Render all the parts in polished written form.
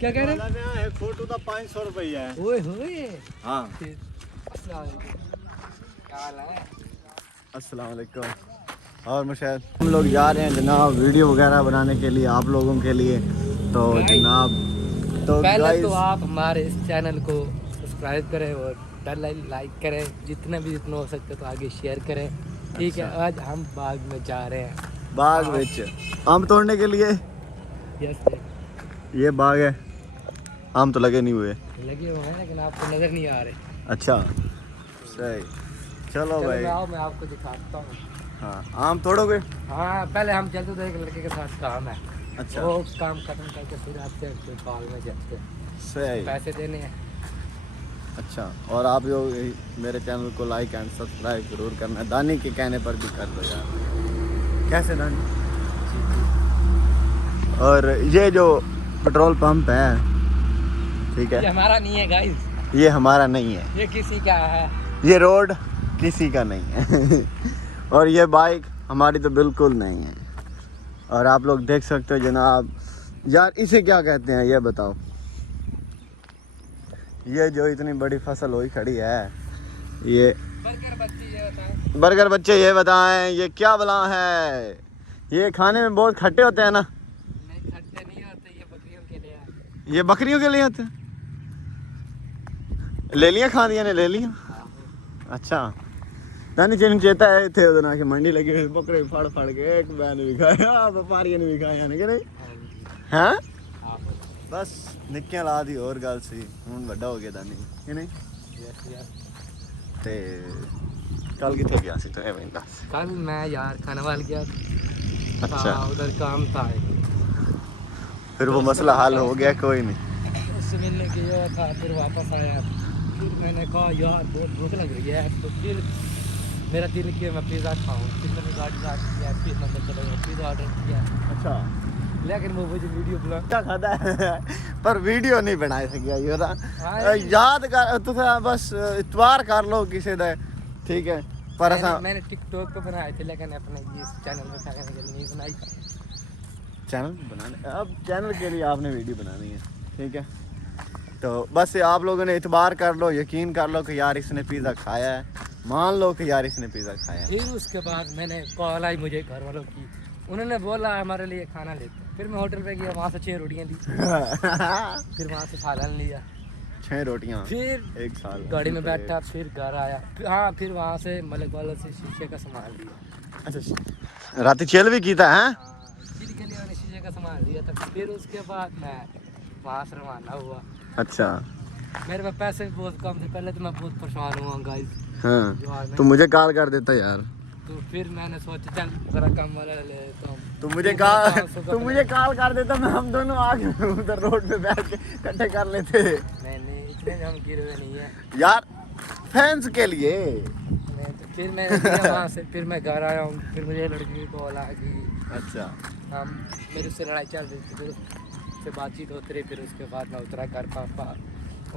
क्या कह रहे हैं? एक फोटो का 500 रुपया है। ओए होए। हाँ। अस्सलाम वालेकुम। क्या हाल है? अस्सलाम वालेकुम। और मुशाहिद हम लोग जा रहे हैं जनाब वीडियो वगैरह बनाने के लिए आप लोगों के लिए। तो जनाब तो पहले तो गाइस आप हमारे इस चैनल को सब्सक्राइब करें और बेल लाइक करें, जितना हो सकते तो आगे शेयर करें। ठीक है, अच्छा। आज हम बाग में जा रहे हैं। बाग विच आम तोड़ने के लिए। यस, ये बाग है, आम तो लगे नहीं हुए। लगे हुए हैं लेकिन आपको नजर नहीं आ रहे। अच्छा सही। चलो भाई। आओ मैं आपको दिखाता हूँ। हाँ आम तोड़ोगे। हाँ, पहले हम चलते थे, एक लड़के के साथ काम है। अच्छा वो काम खत्म करके फिर आते हैं, फिर बाग में जाते हैं। सही। पैसे देने हैं। अच्छा, और आप लोग मेरे चैनल को लाइक एंड सब्सक्राइब जरूर करना। दानी के कहने पर भी कर दो यार। कैसे दानी? और ये जो पेट्रोल पंप है, ठीक ये है, हमारा नहीं है गाइस, ये हमारा नहीं है। ये किसी का है। ये रोड किसी का नहीं है। और ये बाइक हमारी तो बिल्कुल नहीं है। और आप लोग देख सकते हो जनाब, यार इसे क्या कहते हैं ये बताओ। ये जो इतनी बड़ी फसल हुई खड़ी है, ये बर्गर बच्चे ये बताएं ये क्या बला है? ये खाने में बहुत खट्टे होते हैं ना? नहीं, खट्टे नहीं होते, ये बकरियों के लिए है। ये बकरियों के लिए होते हैं। ले लिया, खा दिया ने ले लिया। अच्छा दानी चेन चेता है थे उधर आके मंडी लगी हुई बकरे फाड़ फाड़ के एक बैन भी खाया, व्यापारियों ने भी खाया यानी कि नहीं हैं। बस निक्कियां ला दी और गल सी हुन बड़ा हो गया दानी कि नहीं। ते कल किथे गया सी तो ए बंदा? कल मैं यार खानावाल गया। अच्छा उधर काम था। फिर वो मसला हल हो गया कोई नहीं? उससे मिलने गया था, फिर वापस आया। फिर मैंने कहा यार बहुत भूख लग रही है, तो फिर मेरा दिल किया मैं पिज़्ज़ा खाऊं। फिर मैंने गाड़ी स्टार्ट किया, फिर मैंने चलो पिज़्ज़ा ऑर्डर किया। अच्छा लेकिन वो मुझे वीडियो बना क्या खाता है पर वीडियो नहीं बना सकिया ये ना। हाँ, याद कर तुस बस इतवार कर लो किसी दे, ठीक है। पर मैंने टिकटॉक पे बनाए थे, लेकिन अपने इस चैनल में खाने के लिए नहीं बनाई। चैनल बनाने, अब चैनल के लिए आपने वीडियो बनानी है, ठीक है। तो बस आप लोगों ने इतबार कर लो, यकीन कर लो कि यार इसने पिज़्ज़ा खाया है, मान लो कि यार इसने पिज़्ज़ा खाया है। फिर उसके बाद मैंने कॉल आई मुझे घर वालों की, उन्होंने बोला हमारे लिए खाना लेते। फिर मैं होटल पे गया, वहाँ से 6 रोटियाँ ली। फिर वहाँ से सालन लिया, 6 रोटियाँ फिर एक साल गाड़ी में बैठा, फिर घर आया। हाँ, फिर वहाँ से मलिक वालों से शीशे का सामान लिया। अच्छा रात चेल भी कीता है। हाँ, फिर के लिए मैंने शीशे का सामान लिया था। फिर उसके बाद मैं वहाँ से रवाना हुआ। अच्छा मेरे पास पैसे भी बहुत कम थे, पहले तो मैं बहुत परेशान हुआ गाइस। हाँ तो मुझे कॉल कर देता यार। तो फिर मैंने सोचा चल जरा कम वाला ले लेता हूँ। तो मुझे कॉल कर देता, मैं हम दोनों आगे उधर रोड पे बैठ के इकट्ठे कर लेते। नहीं, इतने हम गिरे हुए नहीं है यार फैंस के लिए। नहीं, तो फिर मैं वहाँ से फिर मैं घर आया हूँ। फिर मुझे लड़की की कॉल आ गई। अच्छा हम मेरे उससे लड़ाई चल रही थी, फिर उससे बातचीत होती रही। फिर उसके बाद मैं उतरा घर, पापा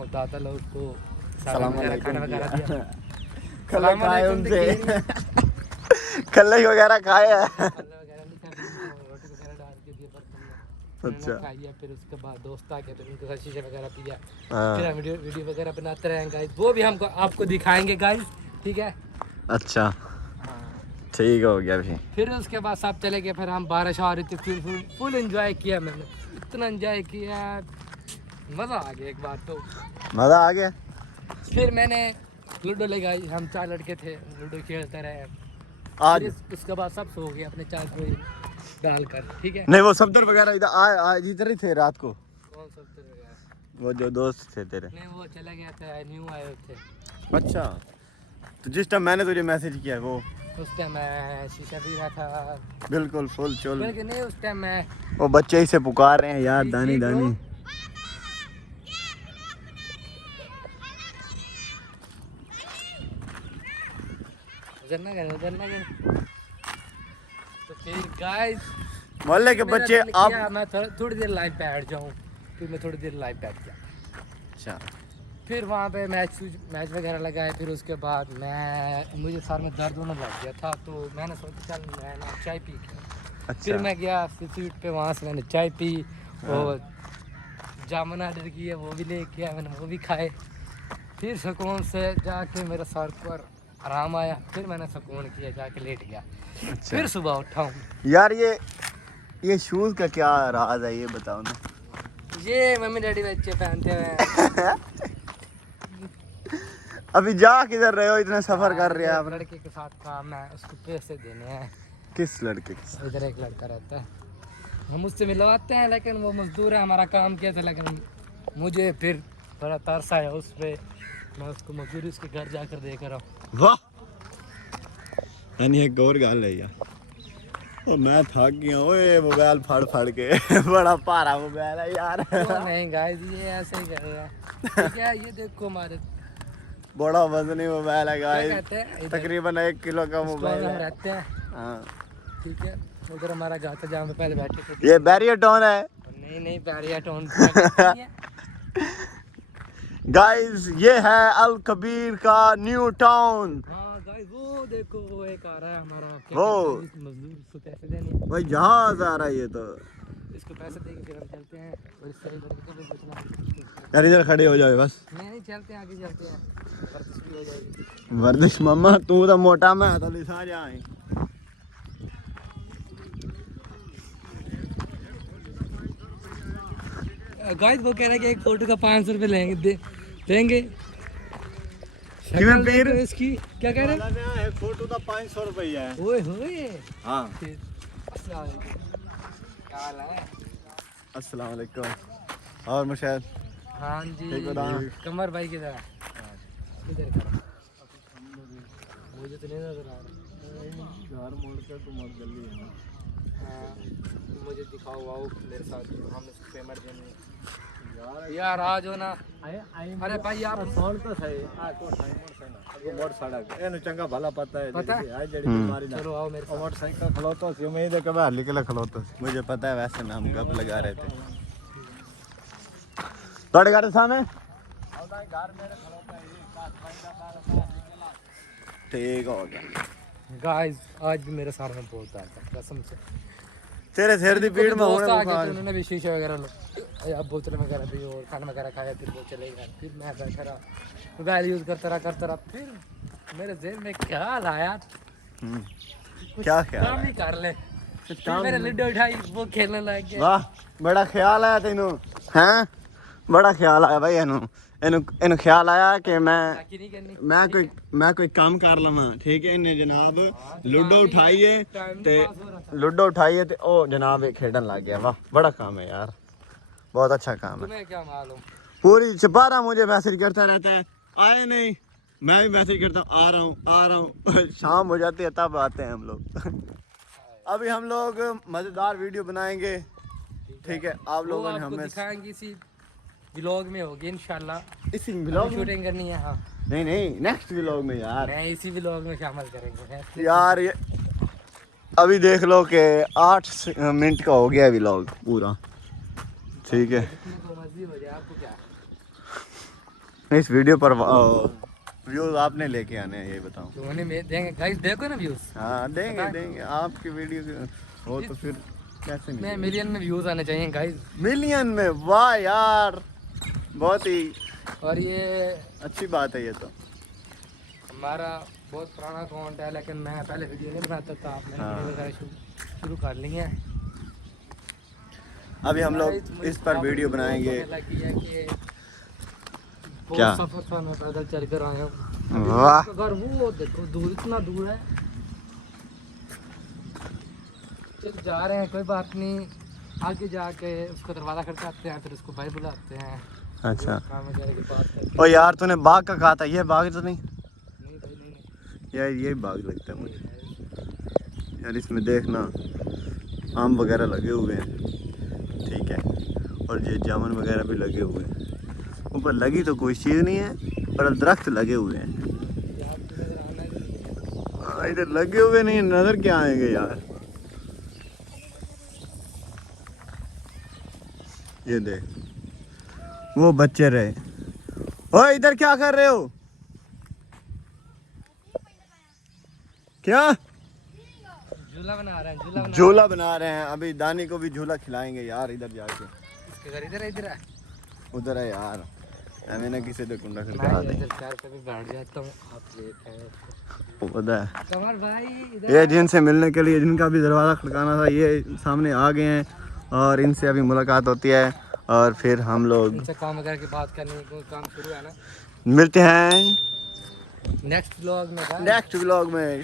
और दादा लोग को सलाम खाना वगैरह दिया। खल्ले खाए उनसे खल्ले वगैरह खाए हैं। रोटी वगैरह डाल के दिए बर्तन में। अच्छा खाइए। फिर उसके बाद दोस्त आ गए, फिर उनके साथ शीशे वगैरह पिया। हाँ। फिर हम वीडियो वगैरह बनाते रहेंगे गाइस, वो भी हमको आपको दिखाएंगे गाइस, ठीक है। अच्छा ठीक हो गया भी। फिर उसके बाद सब चले गए। फिर हम बारिश आ रही थी, फिर फुल एंजॉय किया मैंने, इतना एंजॉय किया, मज़ा आ गया। एक बार तो मज़ा आ गया। फिर मैंने लूडो लगाई, हम 4 लड़के थे, लूडो खेलते रहे आज। उसके बाद सब सो गए अपने चार को डालकर, ठीक है। नहीं वो सफदर वगैरह इधर इधर ही थे रात को। कौन सब गया? वो जो दोस्त थे तेरे। नहीं, वो चले गए थे, न्यू आए थे। अच्छा तो जिस टाइम मैंने तुझे मैसेज किया वो उस टाइम मैं शीशा पी रहा था, बिल्कुल फुल चोल। बल्कि नहीं, उस टाइम मैं वो बच्चे ही से पुकार रहे हैं यार, दानी दानी। तो फिर गाइस मोहल्ले के बच्चे अब मैं थोड़ी देर लाइव बैठ जाऊँ। फिर मैं थोड़ी देर लाइव बैठ गया। अच्छा फिर वहाँ पे मैच वगैरह लगाए। फिर उसके बाद मुझे सर में दर्द होने लग गया था, तो मैंने सोचा चल मैं ना चाय पी के। अच्छा। फिर मैं गया सीट पे, वहाँ से मैंने चाय पी और जामुन ऑर्डर किए, वो भी लेके आया, मैंने वो भी खाए। फिर सुकून से जाके मेरे सर पर आराम आया, फिर मैंने सुकून किया, जाके लेट गया। अच्छा। फिर सुबह उठा हूँ। यार ये शूज का क्या राज है, ये बताओ ना। ये मम्मी डैडी बच्चे पहनते हैं। अभी जा किधर रहे हो, इतना सफर कर रहे हैं आप? लड़के के साथ काम है, उसको पैसे देने हैं। किस लड़के के साथ? इधर एक लड़का रहता है, हम उससे मिलवाते हैं, लेकिन वो मजदूर है, हमारा काम किया था, लेकिन मुझे फिर थोड़ा तरस आया उस पर, मैं उसको मजदूरी उसके घर जाकर देकर आऊँ। वाह, यानी एक और गाल है यार। ओ मैं थक गया, ओए मोबाइल फाड़ के। बड़ा भारा मोबाइल है यार। नहीं गाइस, ये ऐसे ही करेगा। ठीक है, ये देखो हमारे बड़ा वजनी मोबाइल है क्या गाइस, कहते हैं, इधर तकरीबन 1 किलो का स्टोर मोबाइल में हम है। रहते हैं। हाँ। ठीक है, उधर हमारा घर था जहाँ पे पहले बैठे थे। ये बैरियर टाउन है नहीं बैरिया टाउन नहीं है। गाइस, ये है अल कबीर का न्यू टाउन। हाँ गाइस, वो देखो वो एक आ रहा है हमारा, क्या वो कहते हैं, मजदूर, इसको पैसे देने, भाई जहाज आ रहा है ये तो। इसको पैसे देके फिर हम चलते हैं, और इस साइड लड़के को भी पूछना। यार इधर खड़े हो जाओ बस। नहीं चलते हैं, आगे चलते हैं, वर्जिश भी हो जाएगी। वर्दिश मम्मा, तू तो मोटा, मैं तो लिसा जाए। गाइस वो कह रहा है कि एक फोटो का 500 रुपये लेंगे, देंगे। किवें पीर? देखो इसकी क्या कह रहे हैं? एक फोटो का 500 रुपया है। ओए होए। हाँ। फिर अस्सलाम वालेकुम। क्या हाल है? अस्सलाम वालेकुम। और मुशाहिद? हाँ जी। ठीक बता। कमर भाई किधर है? किधर का? मुझे तो नहीं नजर आ रहा। घर मोड़ के तो मोड़ जल्दी है ना। हाँ, मुझे दिखाओ, आओ मेरे साथ, हम इसको पेमेंट देनी है। यार आ जाओ ना। अरे भाई आप फोन तो सही आ को टाइम से ना अगो मोड़ सड़क एनु चंगा भला पता है पता है? आई जड़ी बीमारी ना। चलो आओ मेरे साथ। मोटरसाइकिल खलोतो सी उम्मीद है कि मैं हल्ली के खलोतो। मुझे पता है, वैसे ना हम गप लगा रहे थे। तोड़े घर सामने घर मेरे खलोता है, ठीक हो गया। गाइस आज भी मेरे सामने बोलता है कसम से। तेरे सिर दी पीड़ में होने आगे बुखार। तो उन्होंने भी शीशे वगैरह या बोतल वगैरह दी और खाना वगैरह खाया, फिर वो चले गए। फिर मैं बैठा रहा, मोबाइल यूज़ करता रहा। फिर मेरे जेब में ख्याल आया, क्या ख्याल काम ही कर ले। फिर मैंने लूडो उठाई, वो खेलने लग गया। वाह, बड़ा ख्याल आया तेनू हैं? बड़ा ख्याल आया भाई एनू एनू ख्याल आया कि ताकि नहीं करनी। मैं कोई काम कर लवां। ठीक है, इन्हें जनाब लूडो उठाइए टाइम ते पास हो रहा था। लूडो उठाइए ते ओ जनाब ये खेडन लग गया। वाह, बड़ा काम है यार, बहुत अच्छा काम है। तुम्हें क्या मालूम? पूरी चपारा मुझे मैसेज करता रहता है, आए नहीं, मैं भी मैसेज करता हूँ, आ रहा हूँ। शाम हो जाती है तब आते हैं हम लोग। अभी हम लोग मज़ेदार वीडियो बनाएंगे। ठीक है, आप लोगों ने आपको हमें दिखाएंगे, इसी व्लॉग में होगी इंशाल्लाह। इसी व्लॉग में शूटिंग करनी है। हाँ नहीं नेक्स्ट व्लॉग में यार। नहीं, इसी व्लॉग में शामिल करेंगे यार ये अभी देख लो कि 8 मिनट का हो गया है व्लॉग पूरा। ठीक है, मर्जी हो जाए, आपको क्या? इस वीडियो पर व्यूज आपने लेके आने हैं, ये बताओ। तो उन्हें में देंगे गाइस, देखो ना व्यूज। हाँ देंगे आपकी वीडियो हो तो फिर कैसे में नहीं। मिलियन में व्यूज आने चाहिए गाइस। मिलियन में? वाह यार, बहुत ही और ये अच्छी बात है ये तो। हमारा बहुत पुराना अकाउंट है, लेकिन मैं पहले वीडियो नहीं बनाता था, आपने हाँ। वीडियो वगैरह शुरू कर ली है। अभी हम लोग इस पर वीडियो बनाएंगे। क्या? सफर था, मैं पैदल चल कर आया हूँ। वाह, अगर वो देखो दूर, इतना दूर है। चल जा रहे हैं, कोई बात नहीं। आगे जाके उसको दरवाज़ा खटकाते हैं, फिर उसको भाई बुलाते हैं। अच्छा। काम वगैरह की बात करते ओ यार, तूने बाग का कहा था, ये बाग तो नहीं हैं। नहीं भाई नहीं। यार, ये बाग लगता है मुझे यार। इसमें देखना आम वगैरह लगे हुए हैं। ठीक है, और ये जामुन वगैरह भी लगे हुए हैं। ऊपर लगी तो कोई चीज़ नहीं है, पर दरख्त लगे हुए हैं। इधर लगे हुए नहीं, नजर क्या आएंगे यार। ये देख, वो बच्चे रहे। ओ इधर क्या कर रहे हो? क्या झूला बना रहे हैं? झूला बना रहे हैं? अभी दानी को भी झूला खिलाएंगे यार, इधर जाके। इसके घर इधर है? उधर है यार, मैंने किसी से कुंडा खड़का मैं दे इधर पैर पे भी बैठ जाता हूँ, आप देखें पता है। कमर भाई इधर ये जिनसे मिलने के लिए, जिनका भी दरवाज़ा खड़काना था, ये सामने आ गए हैं और इनसे अभी मुलाकात होती है और फिर हम लोग इनसे काम वगैरह की बात करने को काम शुरू है ना। मिलते हैं नेक्स्ट व्लॉग में नेक्स्ट व्लॉग में।